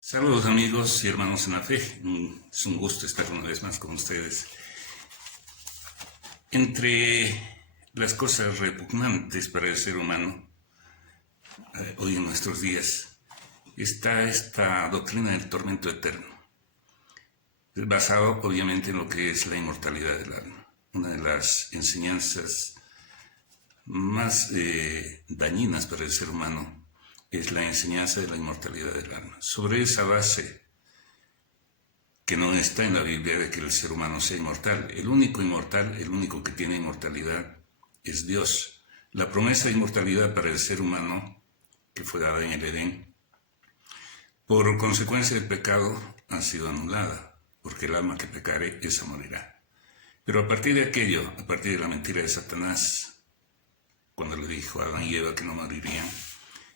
Saludos amigos y hermanos en la fe, es un gusto estar una vez más con ustedes. Entre las cosas repugnantes para el ser humano hoy en nuestros días está esta doctrina del tormento eterno, basado obviamente en lo que es la inmortalidad del alma, una de las enseñanzas más dañinas para el ser humano. Es la enseñanza de la inmortalidad del alma. Sobre esa base, que no está en la Biblia de que el ser humano sea inmortal, el único inmortal, el único que tiene inmortalidad es Dios. La promesa de inmortalidad para el ser humano, que fue dada en el Edén, por consecuencia del pecado, ha sido anulada, porque el alma que pecare, esa morirá. Pero a partir de aquello, a partir de la mentira de Satanás, cuando le dijo a Adán y Eva que no morirían,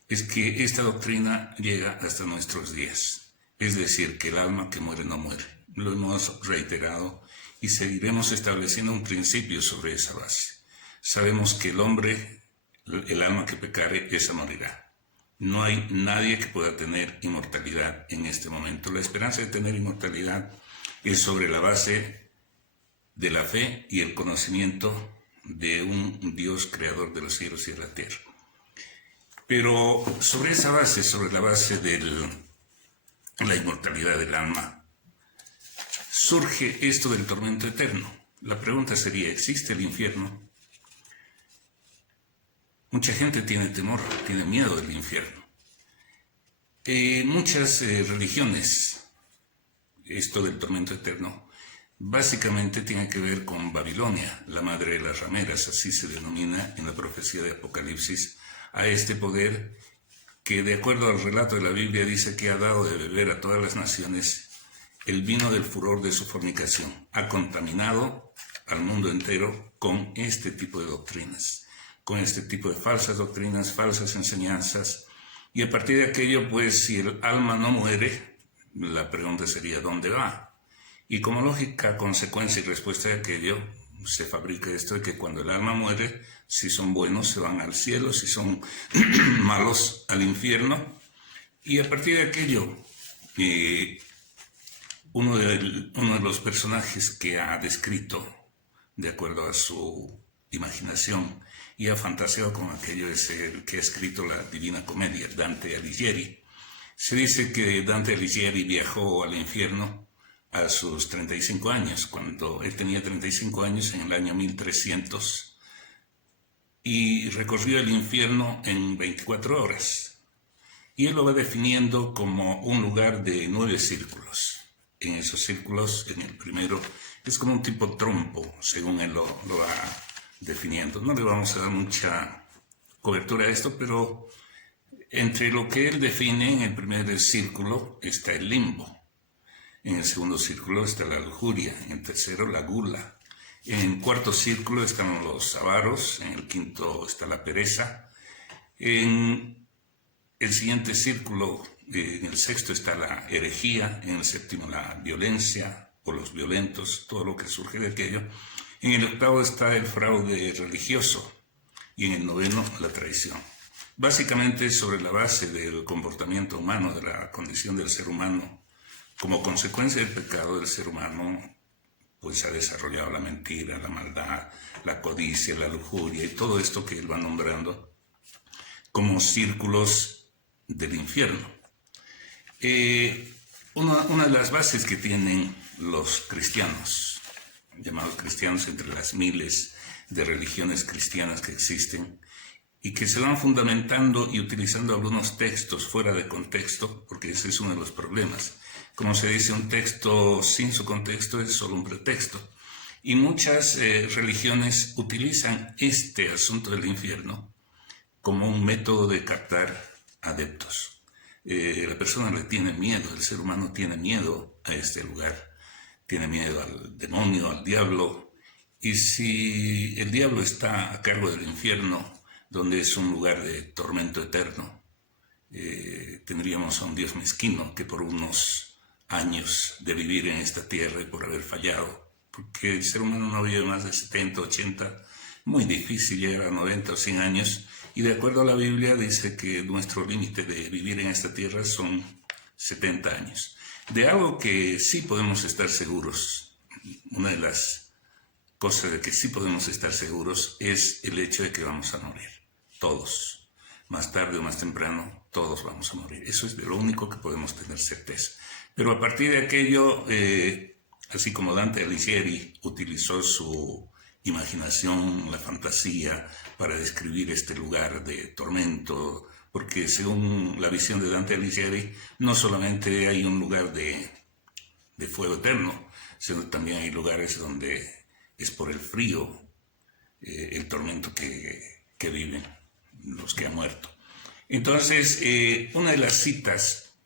es que esta doctrina llega hasta nuestros días. Es decir, que el alma que muere no muere. Lo hemos reiterado y seguiremos estableciendo un principio sobre esa base. Sabemos que el hombre, el alma que pecare, esa morirá. No hay nadie que pueda tener inmortalidad en este momento. La esperanza de tener inmortalidad es sobre la base de la fe y el conocimiento de un Dios creador de los cielos y de la tierra. Pero sobre esa base, sobre la base de la inmortalidad del alma, surge esto del tormento eterno. La pregunta sería, ¿existe el infierno? Mucha gente tiene temor, tiene miedo del infierno. Muchas religiones, esto del tormento eterno, básicamente tiene que ver con Babilonia, la madre de las rameras, así se denomina en la profecía de Apocalipsis, a este poder que, de acuerdo al relato de la Biblia, dice que ha dado de beber a todas las naciones el vino del furor de su fornicación. Ha contaminado al mundo entero con este tipo de doctrinas, con este tipo de falsas doctrinas, falsas enseñanzas. Y a partir de aquello, pues, si el alma no muere, la pregunta sería, ¿dónde va? Y como lógica consecuencia y respuesta de aquello, se fabrica esto de que cuando el alma muere, si son buenos se van al cielo, si son malos al infierno. Y a partir de aquello, uno de los personajes que ha descrito, de acuerdo a su imaginación, y ha fantaseado con aquello, es el que ha escrito la Divina Comedia, Dante Alighieri. Se dice que Dante Alighieri viajó al infierno a sus 35 años, cuando él tenía 35 años en el año 1300, y recorrió el infierno en 24 horas. Y él lo va definiendo como un lugar de 9 círculos. En esos círculos, en el primero, es como un tipo trompo, según él lo va definiendo. No le vamos a dar mucha cobertura a esto, pero entre lo que él define en el primer círculo está el limbo. En el segundo círculo está la lujuria, en el tercero la gula, en el cuarto círculo están los avaros, en el quinto está la pereza, en el siguiente círculo, en el sexto está la herejía, en el séptimo la violencia o los violentos, todo lo que surge de aquello, en el octavo está el fraude religioso y en el noveno la traición. Básicamente sobre la base del comportamiento humano, de la condición del ser humano, como consecuencia del pecado del ser humano, pues ha desarrollado la mentira, la maldad, la codicia, la lujuria y todo esto que él va nombrando como círculos del infierno. Una de las bases que tienen los cristianos, llamados cristianos entre las miles de religiones cristianas que existen, y que se van fundamentando y utilizando algunos textos fuera de contexto, porque ese es uno de los problemas. Como se dice, un texto sin su contexto es solo un pretexto. Y muchas religiones utilizan este asunto del infierno como un método de captar adeptos. La persona le tiene miedo, el ser humano tiene miedo a este lugar, tiene miedo al demonio, al diablo, Y si el diablo está a cargo del infierno, donde es un lugar de tormento eterno, tendríamos a un Dios mezquino que por unos años de vivir en esta tierra y por haber fallado, porque el ser humano no vive más de 70, 80, muy difícil llegar a 90 o 100 años, y de acuerdo a la Biblia dice que nuestro límite de vivir en esta tierra son 70 años. De algo que sí podemos estar seguros, una de las cosas de que sí podemos estar seguros es el hecho de que vamos a morir, todos. Más tarde o más temprano, todos vamos a morir. Eso es de lo único que podemos tener certeza. Pero a partir de aquello, así como Dante Alighieri utilizó su imaginación, la fantasía, para describir este lugar de tormento, porque según la visión de Dante Alighieri, no solamente hay un lugar de fuego eterno, sino también hay lugares donde es por el frío, el tormento que viven los que han muerto. Entonces, una de las citas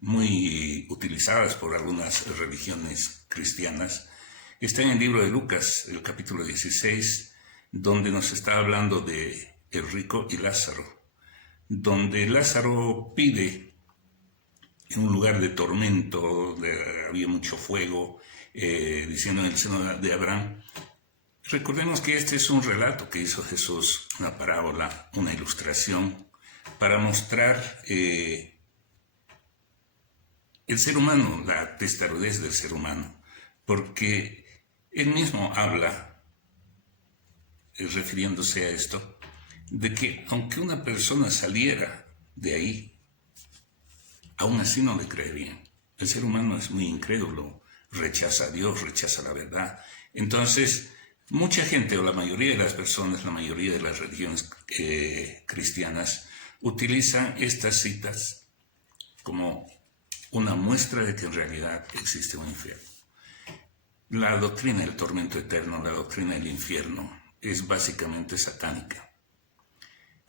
muy utilizadas por algunas religiones cristianas está en el libro de Lucas, el capítulo 16, donde nos está hablando de el rico y Lázaro, donde Lázaro pide en un lugar de tormento, había mucho fuego, diciendo en el seno de Abraham. Recordemos que este es un relato que hizo Jesús, una parábola, una ilustración, para mostrar el ser humano, la testarudez del ser humano, porque él mismo habla, refiriéndose a esto, de que aunque una persona saliera de ahí, aún así no le creerían. El ser humano es muy incrédulo, rechaza a Dios, rechaza la verdad. Entonces, mucha gente, o la mayoría de las personas, la mayoría de las religiones cristianas, utilizan estas citas como una muestra de que en realidad existe un infierno. La doctrina del tormento eterno, la doctrina del infierno, es básicamente satánica.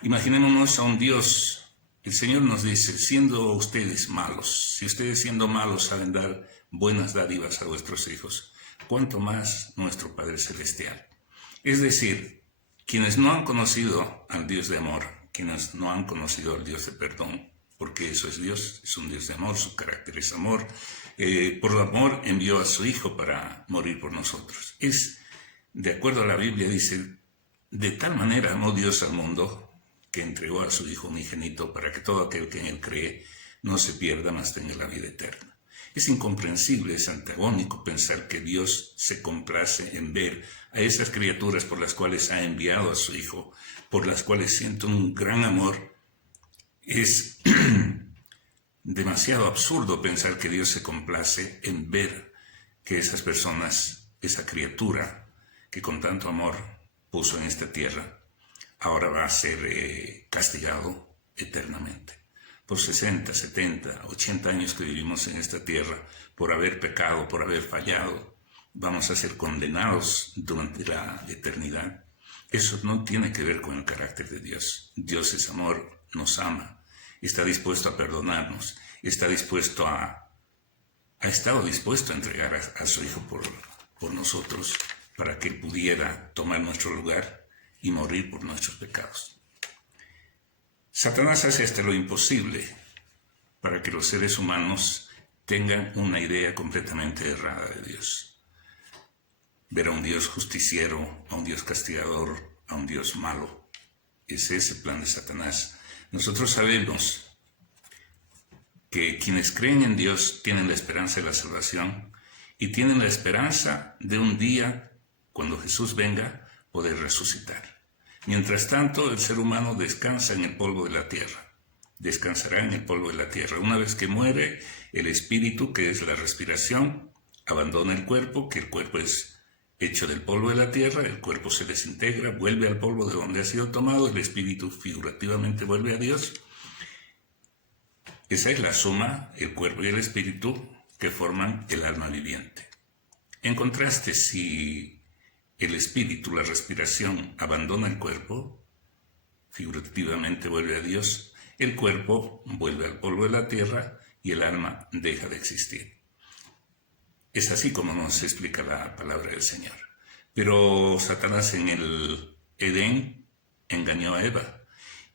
Imaginémonos a un Dios. El Señor nos dice, siendo ustedes malos, si ustedes siendo malos saben dar buenas dádivas a vuestros hijos, cuánto más nuestro Padre Celestial. Es decir, quienes no han conocido al Dios de amor, quienes no han conocido al Dios de perdón, porque eso es Dios, es un Dios de amor, su carácter es amor, por el amor envió a su Hijo para morir por nosotros. Es, de acuerdo a la Biblia, dice, de tal manera amó Dios al mundo, que entregó a su Hijo unigénito para que todo aquel que en él cree no se pierda, mas tenga la vida eterna. Es incomprensible, es antagónico pensar que Dios se complace en ver a esas criaturas por las cuales ha enviado a su Hijo, por las cuales siente un gran amor. Es demasiado absurdo pensar que Dios se complace en ver que esas personas, esa criatura que con tanto amor puso en esta tierra, ahora va a ser castigado eternamente. Por 60, 70, 80 años que vivimos en esta tierra, por haber pecado, por haber fallado, vamos a ser condenados durante la eternidad. Eso no tiene que ver con el carácter de Dios. Dios es amor, nos ama, está dispuesto a perdonarnos, está dispuesto ha estado dispuesto a entregar a su Hijo por nosotros, para que Él pudiera tomar nuestro lugar y morir por nuestros pecados. Satanás hace hasta lo imposible para que los seres humanos tengan una idea completamente errada de Dios. Ver a un Dios justiciero, a un Dios castigador, a un Dios malo. Ese es el plan de Satanás. Nosotros sabemos que quienes creen en Dios tienen la esperanza de la salvación y tienen la esperanza de un día, cuando Jesús venga, poder resucitar. Mientras tanto, el ser humano descansa en el polvo de la tierra. Descansará en el polvo de la tierra. Una vez que muere, el espíritu, que es la respiración, abandona el cuerpo, que el cuerpo es hecho del polvo de la tierra, el cuerpo se desintegra, vuelve al polvo de donde ha sido tomado, el espíritu figurativamente vuelve a Dios. Esa es la suma, el cuerpo y el espíritu, que forman el alma viviente. En contraste, si el espíritu, la respiración, abandona el cuerpo, figurativamente vuelve a Dios, el cuerpo vuelve al polvo de la tierra y el alma deja de existir. Es así como nos explica la palabra del Señor. Pero Satanás en el Edén engañó a Eva.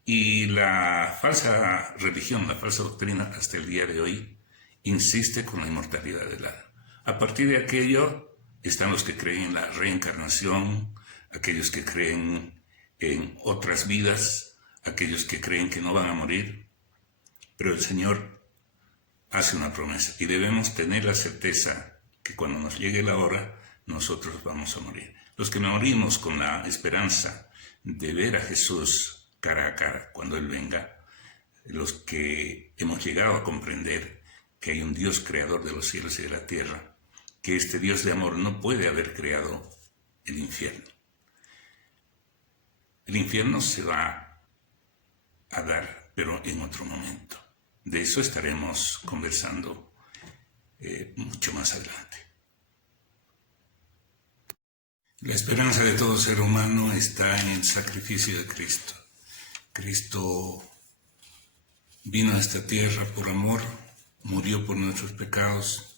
Y la falsa religión, la falsa doctrina hasta el día de hoy insiste con la inmortalidad del alma. A partir de aquello están los que creen en la reencarnación, aquellos que creen en otras vidas, aquellos que creen que no van a morir. Pero el Señor hace una promesa y debemos tener la certeza que cuando nos llegue la hora, nosotros vamos a morir. Los que morimos con la esperanza de ver a Jesús cara a cara cuando Él venga, los que hemos llegado a comprender que hay un Dios creador de los cielos y de la tierra, que este Dios de amor no puede haber creado el infierno. El infierno se va a dar, pero en otro momento. De eso estaremos conversando mucho más adelante. La esperanza de todo ser humano está en el sacrificio de Cristo. Cristo vino a esta tierra por amor, murió por nuestros pecados,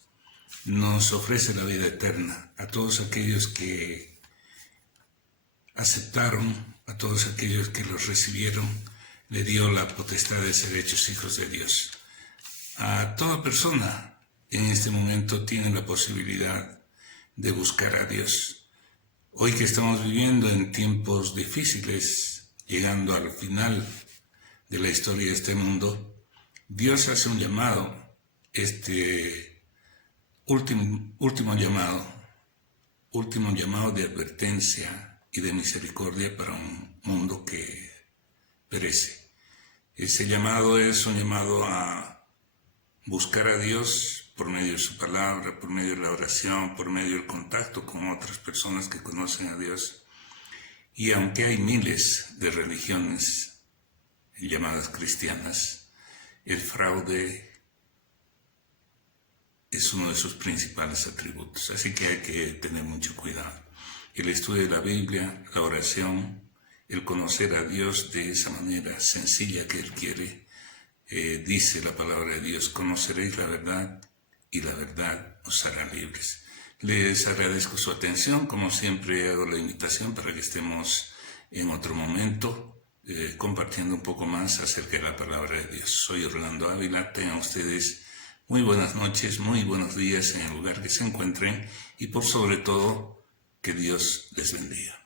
nos ofrece la vida eterna a todos aquellos que aceptaron, a todos aquellos que los recibieron, le dio la potestad de ser hechos hijos de Dios. A toda persona en este momento tiene la posibilidad de buscar a Dios. Hoy que estamos viviendo en tiempos difíciles, llegando al final de la historia de este mundo, Dios hace un llamado, este último llamado de advertencia y de misericordia para un mundo que perece. Ese llamado es un llamado a buscar a Dios por medio de su palabra, por medio de la oración, por medio del contacto con otras personas que conocen a Dios. Y aunque hay miles de religiones llamadas cristianas, el fraude es uno de sus principales atributos, así que hay que tener mucho cuidado. El estudio de la Biblia, la oración, el conocer a Dios de esa manera sencilla que Él quiere, dice la palabra de Dios: conoceréis la verdad y la verdad os hará libres. Les agradezco su atención, como siempre hago la invitación para que estemos en otro momento compartiendo un poco más acerca de la palabra de Dios. Soy Orlando Ávila, tengan ustedes muy buenas noches, muy buenos días en el lugar que se encuentren y por sobre todo que Dios les bendiga.